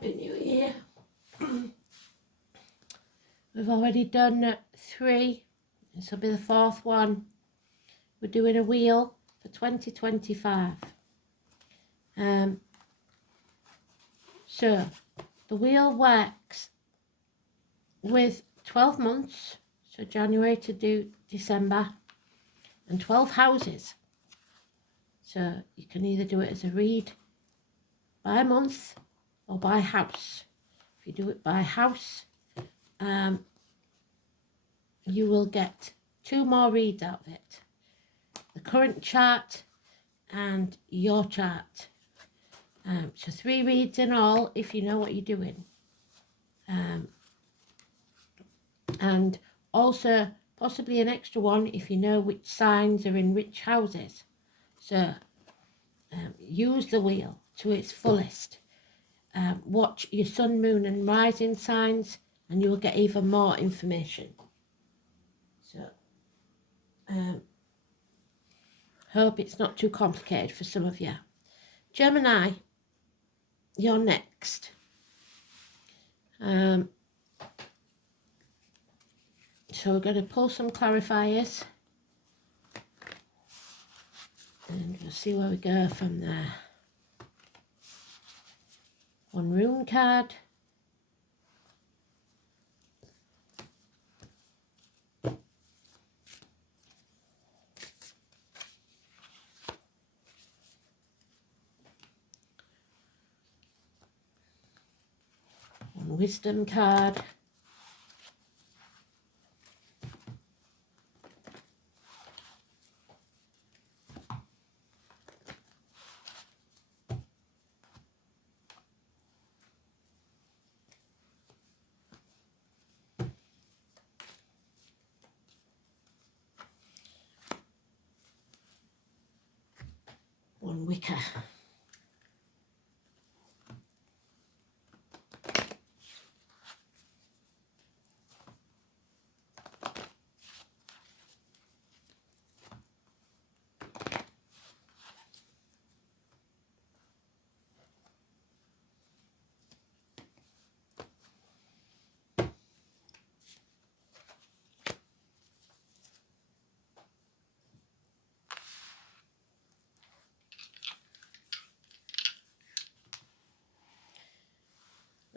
Happy New Year. We've already done 3. This will be the 4th one. We're doing a wheel for 2025. So the wheel works with 12 months, so January to December, and 12 houses. So you can either do it as a read by month or by house. If you do it by house, you will get 2 more reads out of it. The current chart and your chart. So 3 reads in all if you know what you're doing. And also possibly an extra one if you know which signs are in which houses. So use the wheel to its fullest. Watch your sun, moon and rising signs and you will get even more information. So hope it's not too complicated for some of you. Gemini, you're next. So we're going to pull some clarifiers and we'll see where we go from there. 1 rune card. Wisdom card. One wicker.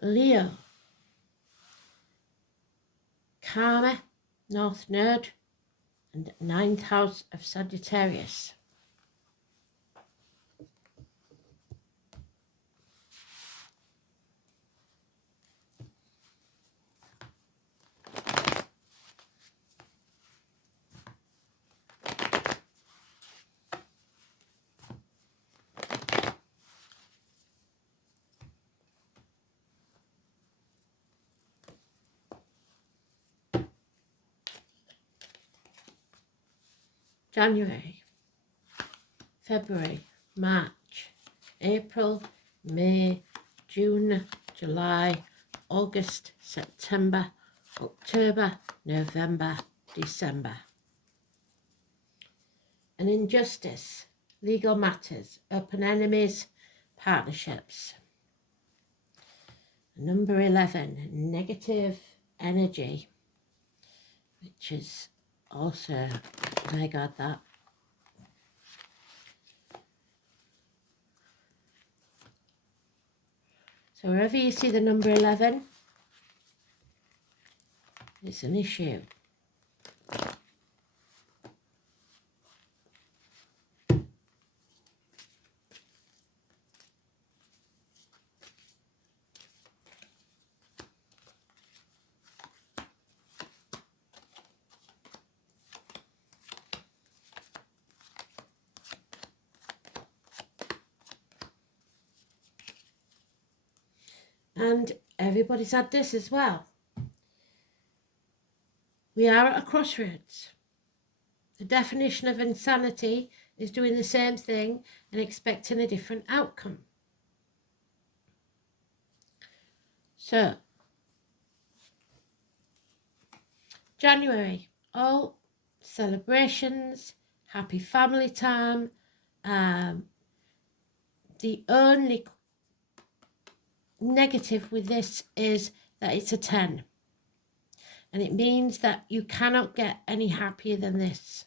Leo, Karma, North Node, and 9th house of Sagittarius. January, February, March, April, May, June, July, August, September, October, November, December. An injustice, legal matters, open enemies, partnerships. Number 11, negative energy, which is also, I got that. So wherever you see the number 11, it's an issue. And everybody's had this as well. We are at a crossroads. The definition of insanity is doing the same thing and expecting a different outcome. So, January, all celebrations, happy family time. The only negative with this is that it's a 10. And it means that you cannot get any happier than this.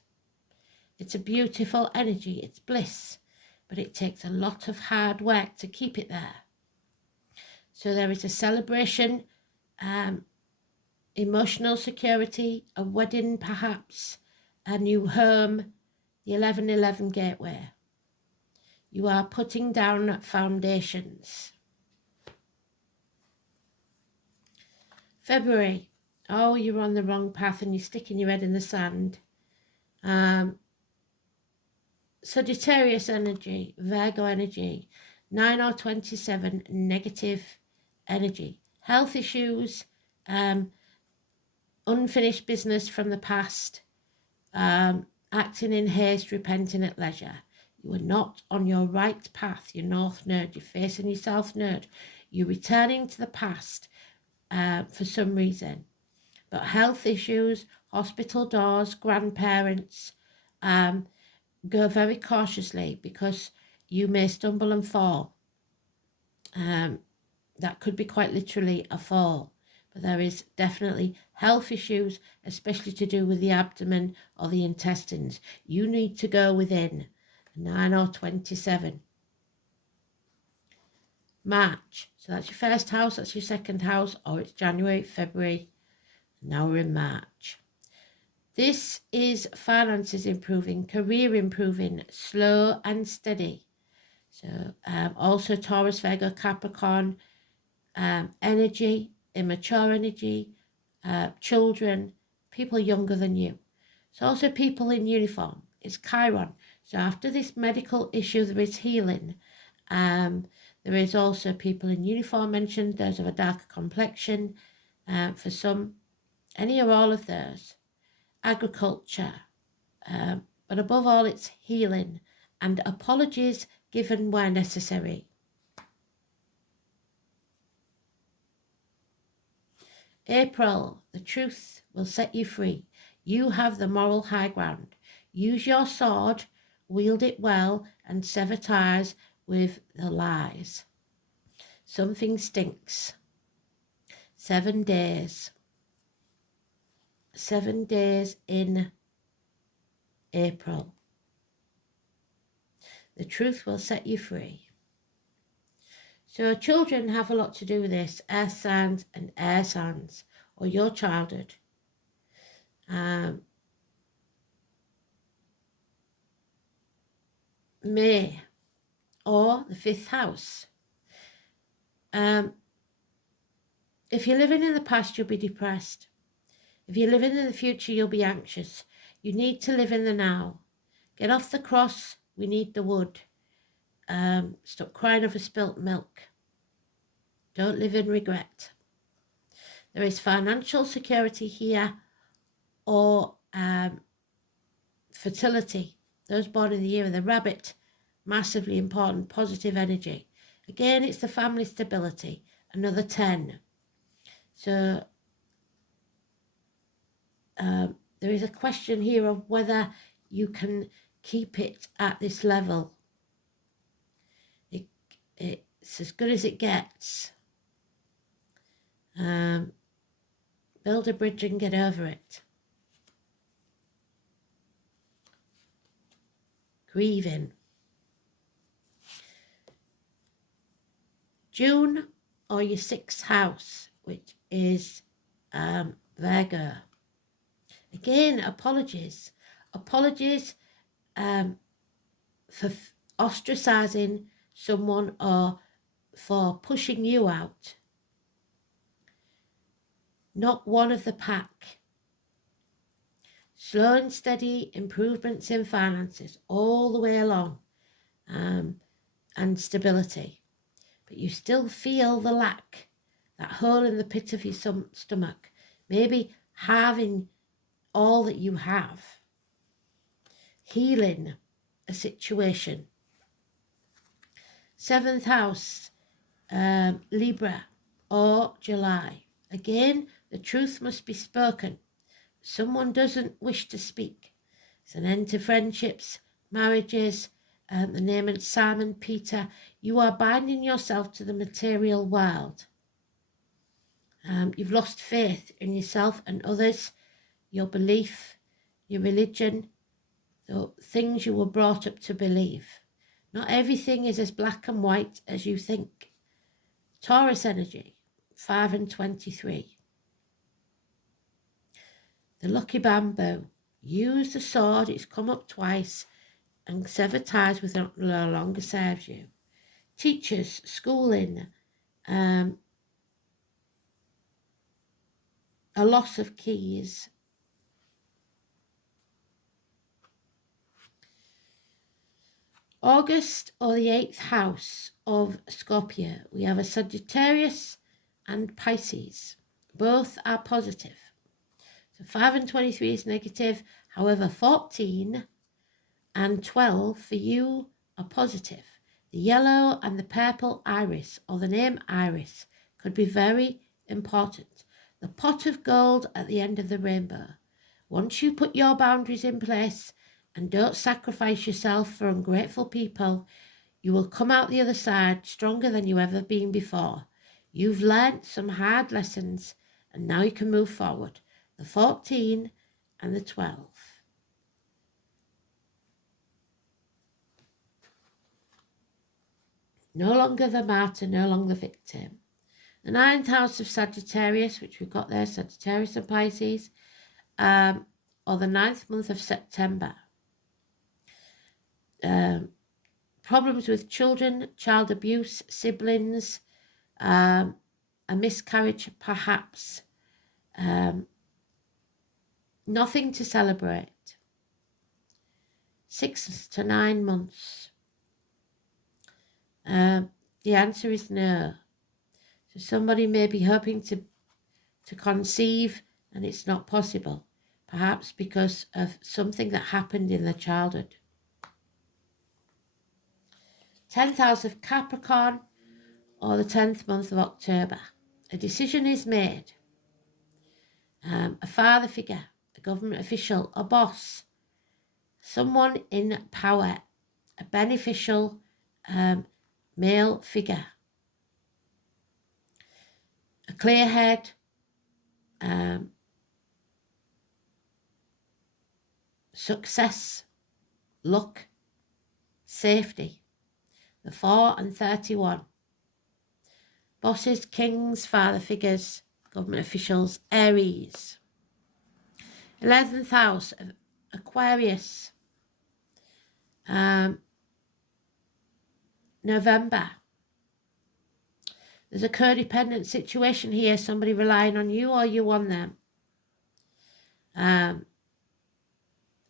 It's a beautiful energy, it's bliss, but it takes a lot of hard work to keep it there. So there is a celebration, emotional security, a wedding perhaps, a new home, the 1111 gateway. You are putting down foundations. February. Oh, you're on the wrong path and you're sticking your head in the sand. Sagittarius energy, Virgo energy, 9 or 27, negative energy. Health issues, unfinished business from the past, acting in haste, repenting at leisure. You are not on your right path, your north node. You're facing your south node. You're returning to the past for some reason. But health issues, hospital doors, grandparents, go very cautiously because you may stumble and fall. That could be quite literally a fall. But there is definitely health issues, especially to do with the abdomen or the intestines. You need to go within 9 or 27. March. So that's your first house, that's your second house, or it's January, February. Now we're in March. This is finances improving, career improving, slow and steady. So also Taurus, Virgo, Capricorn, energy, immature energy, children, people younger than you. It's also people in uniform. It's Chiron. So after this medical issue, there is healing. There is also people in uniform mentioned, those of a darker complexion. For some, any or all of those. Agriculture. But above all, it's healing and apologies given where necessary. April, the truth will set you free. You have the moral high ground. Use your sword, wield it well, and sever ties with the lies. Something stinks. 7 days. 7 days in April. The truth will set you free. So children have a lot to do with this, earth signs and air signs, or your childhood. May, or the 5th house. If you're living in the past, you'll be depressed. If you're living in the future, you'll be anxious. You need to live in the now. Get off the cross. We need the wood. Stop crying over spilt milk. Don't live in regret. There is financial security here, or fertility. Those born in the year of the rabbit, massively important, positive energy. Again, it's the family stability, another 10. So there is a question here of whether you can keep it at this level. It's as good as it gets. Build a bridge and get over it. Grieving. June, or your 6th house, which is Virgo. Again, apologies. Apologies for ostracizing someone or for pushing you out. Not one of the pack. Slow and steady improvements in finances all the way along, and stability. But you still feel the lack, that hole in the pit of your stomach. Maybe having all that you have. Healing a situation. 7th house, Libra, or July. Again, the truth must be spoken. Someone doesn't wish to speak. It's an end to friendships, marriages, the name is Simon Peter. You are binding yourself to the material world. You've lost faith in yourself and others, your belief, your religion, the things you were brought up to believe. Not everything is as black and white as you think. Taurus energy, 5 and 23. The lucky bamboo. Use the sword, it's come up twice, and sever ties with what no longer serves you. Teachers, schooling, a loss of keys. August, or the 8th house of Scorpio, we have a Sagittarius and Pisces. Both are positive. So 5 and 23 is negative. However, 14 and 12 for you are positive. The yellow and the purple iris, or the name Iris, could be very important. The pot of gold at the end of the rainbow. Once you put your boundaries in place and don't sacrifice yourself for ungrateful people, you will come out the other side stronger than you ever been before. You've learnt some hard lessons and now you can move forward. The 14 and the 12. No longer the martyr, no longer the victim. The 9th house of Sagittarius, which we've got there, Sagittarius and Pisces, or the 9th month of September. Problems with children, child abuse, siblings, a miscarriage perhaps. Nothing to celebrate. 6 to 9 months. The answer is no. So somebody may be hoping to conceive and it's not possible, perhaps because of something that happened in their childhood. 10th house of Capricorn, or the 10th month of October. A decision is made. A father figure, a government official, a boss, someone in power, a beneficial male figure. A clear head, success, luck, safety. The 4 and 31. Bosses, kings, father figures, government officials, Aries. 11th house of Aquarius. November. There's a codependent situation here, somebody relying on you or you on them. And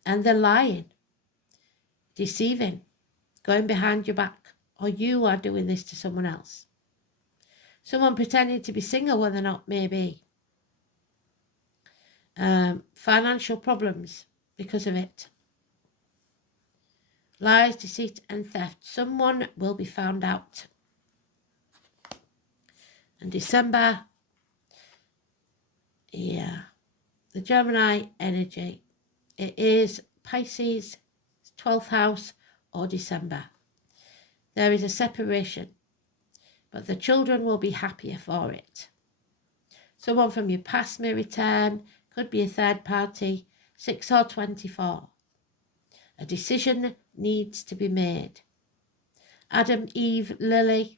they're lying, deceiving, going behind your back, or you are doing this to someone else. Someone pretending to be single when they're not, maybe. Financial problems because of it. Lies, deceit and theft. Someone will be found out. And December, yeah, the Gemini energy. It is Pisces, 12th house, or December. There is a separation, but the children will be happier for it. Someone from your past may return, could be a third party, 6 or 24. A decision needs to be made. Adam, Eve, Lily,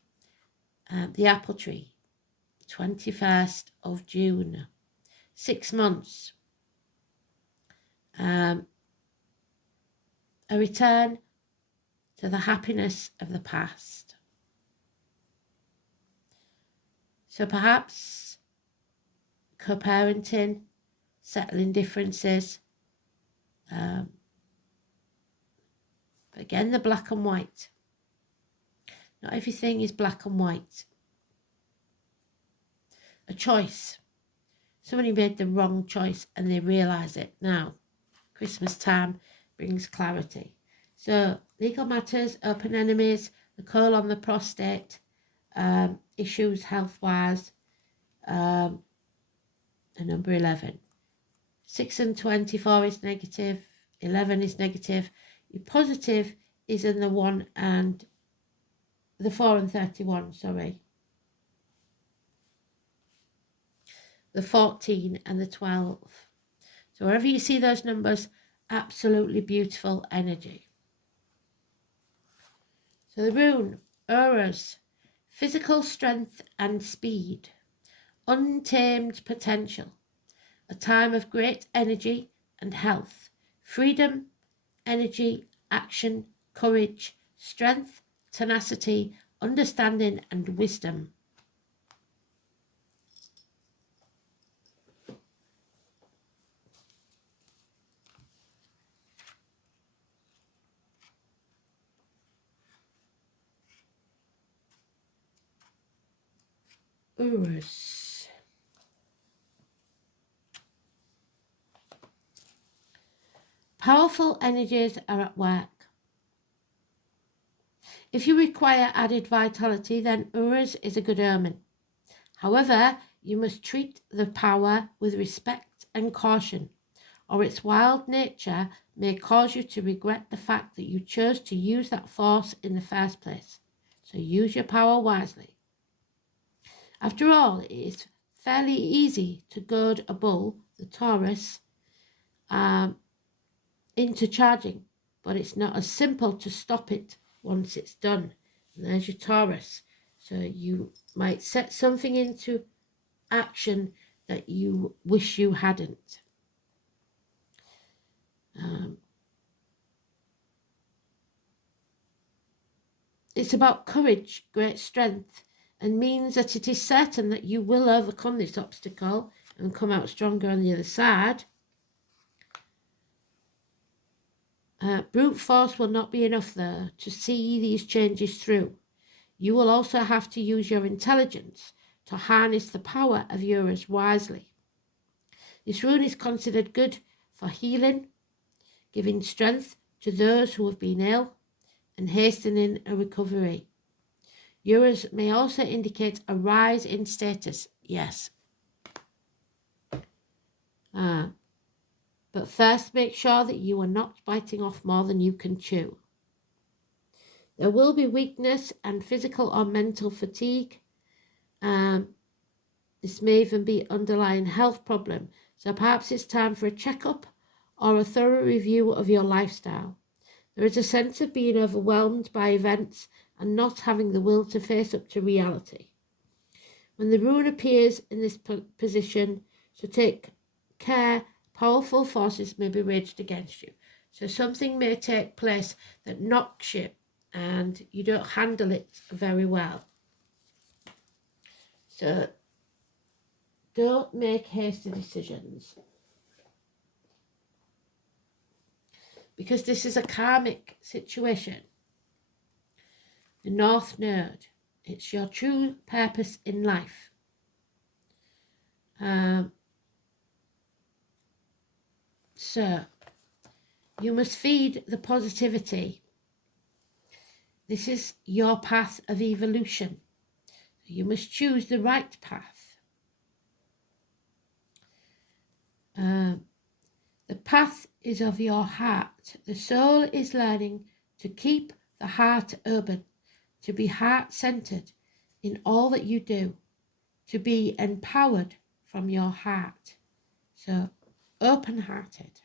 the apple tree, 21st of June. 6 months. A return to the happiness of the past. So perhaps co-parenting, settling differences. But again, the black and white. Not everything is black and white. A choice. Somebody made the wrong choice and they realise it now. Christmas time brings clarity. So legal matters, open enemies, the colon on the prostate, issues health-wise, and number 11. 6 and 24 is negative, 11 is negative. You're positive is in the 1 and the 4 and 31, sorry. The 14 and the 12. So wherever you see those numbers, absolutely beautiful energy. So the rune, Uruz, physical strength and speed, untamed potential, a time of great energy and health, freedom, energy, action, courage, strength, tenacity, understanding and wisdom. Uruz. Powerful energies are at work. If you require added vitality, then Uruz is a good omen. However, you must treat the power with respect and caution, or its wild nature may cause you to regret the fact that you chose to use that force in the first place. So use your power wisely. After all, it is fairly easy to goad a bull, the Taurus, into charging, but it's not as simple to stop it once it's done. And there's your Taurus. So you might set something into action that you wish you hadn't. It's about courage, great strength, and means that it is certain that you will overcome this obstacle and come out stronger on the other side. Brute force will not be enough there to see these changes through. You will also have to use your intelligence to harness the power of Uruz wisely. This rune is considered good for healing, giving strength to those who have been ill, and hastening a recovery. Uruz may also indicate a rise in status, yes. But first make sure that you are not biting off more than you can chew. There will be weakness and physical or mental fatigue. This may even be underlying health problem. So perhaps it's time for a checkup or a thorough review of your lifestyle. There is a sense of being overwhelmed by events and not having the will to face up to reality. When the rune appears in this position, so take care, powerful forces may be raged against you. So something may take place that knocks you and you don't handle it very well. So don't make hasty decisions, because this is a karmic situation. The North Node, it's your true purpose in life. So you must feed the positivity. This is your path of evolution. You must choose the right path. The path is of your heart. The soul is learning to keep the heart open, to be heart-centered in all that you do, to be empowered from your heart. So, open-hearted.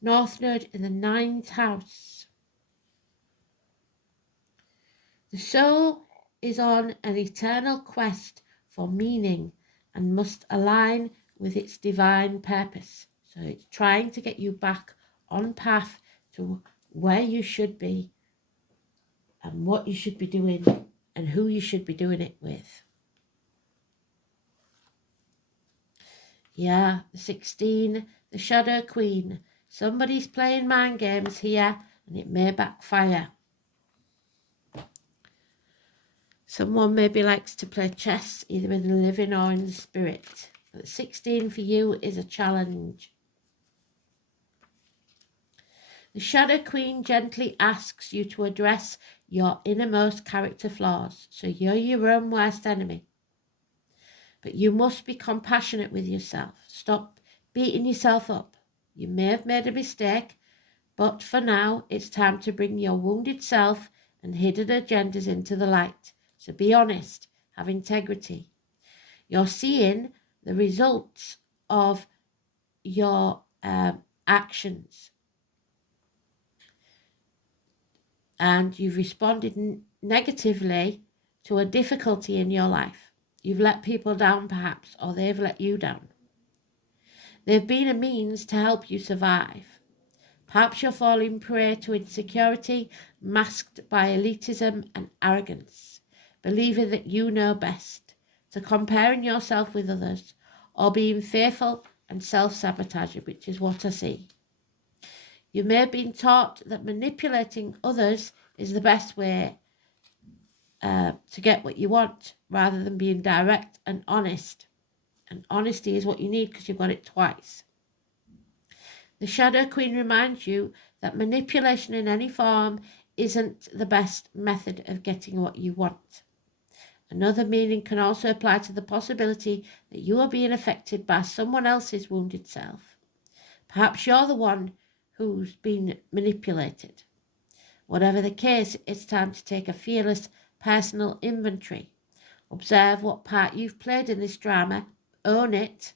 North Node in the 9th house. The soul is on an eternal quest for meaning and must align with its divine purpose. So it's trying to get you back on path to where you should be and what you should be doing and who you should be doing it with. Yeah, the 16, the Shadow Queen. Somebody's playing mind games here and it may backfire. Someone maybe likes to play chess, either in the living or in the spirit. But 16 for you is a challenge. The Shadow Queen gently asks you to address your innermost character flaws. So you're your own worst enemy. But you must be compassionate with yourself. Stop beating yourself up. You may have made a mistake, but for now, it's time to bring your wounded self and hidden agendas into the light. So be honest, have integrity. You're seeing the results of your actions, and you've responded negatively to a difficulty in your life. You've let people down perhaps, or they've let you down. They've been a means to help you survive. Perhaps you're falling prey to insecurity masked by elitism and arrogance, believing that you know best, to comparing yourself with others, or being fearful and self-sabotaging, which is what I see. You may have been taught that manipulating others is the best way to get what you want, rather than being direct and honest. And honesty is what you need because you've got it twice. The Shadow Queen reminds you that manipulation in any form isn't the best method of getting what you want. Another meaning can also apply to the possibility that you are being affected by someone else's wounded self. Perhaps you're the one who's been manipulated. Whatever the case, it's time to take a fearless personal inventory. Observe what part you've played in this drama, own it,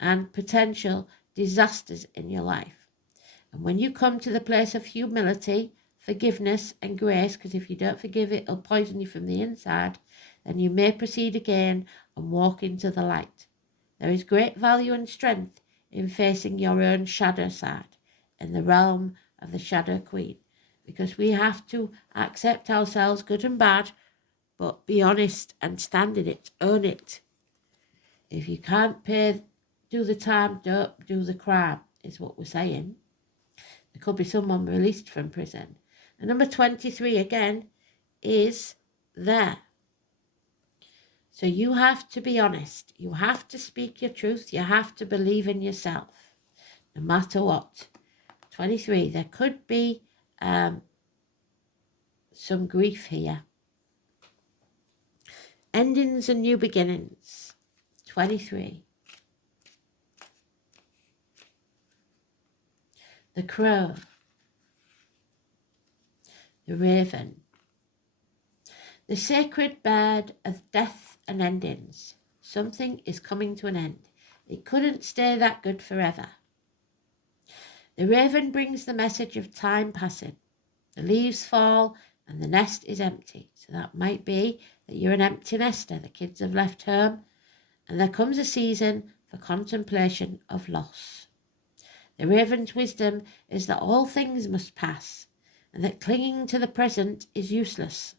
and potential disasters in your life. And when you come to the place of humility, forgiveness and grace, because if you don't forgive it, it'll poison you from the inside, then you may proceed again and walk into the light. There is great value and strength in facing your own shadow side in the realm of the Shadow Queen, because we have to accept ourselves, good and bad, but be honest and stand in it, own it. If you can't do the time, don't do the crime, is what we're saying. There could be someone released from prison. And number 23 again is there. So you have to be honest. You have to speak your truth. You have to believe in yourself, no matter what. 23, there could be some grief here. Endings and new beginnings. 23. The crow. The raven. The sacred bird of death and endings. Something is coming to an end. It couldn't stay that good forever. The raven brings the message of time passing. The leaves fall and the nest is empty. So that might be that you're an empty nester. The kids have left home and there comes a season for contemplation of loss. The raven's wisdom is that all things must pass and that clinging to the present is useless.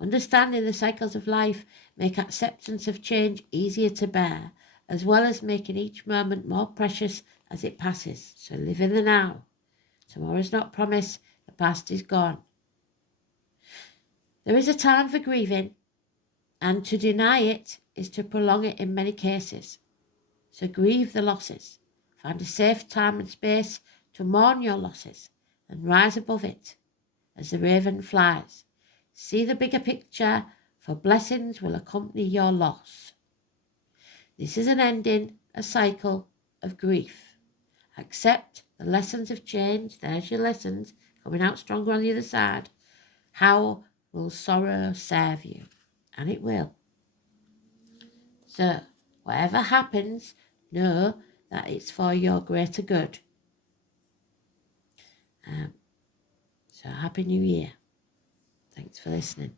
Understanding the cycles of life make acceptance of change easier to bear, as well as making each moment more precious as it passes. So live in the now. Tomorrow's not promised, the past is gone. There is a time for grieving, and to deny it is to prolong it in many cases. So grieve the losses. Find a safe time and space to mourn your losses and rise above it as the raven flies. See the bigger picture, for blessings will accompany your loss. This is an ending, a cycle of grief. Accept the lessons of change. There's your lessons, coming out stronger on the other side. How will sorrow serve you? And it will. So, whatever happens, know that it's for your greater good. So, Happy New Year. Thanks for listening.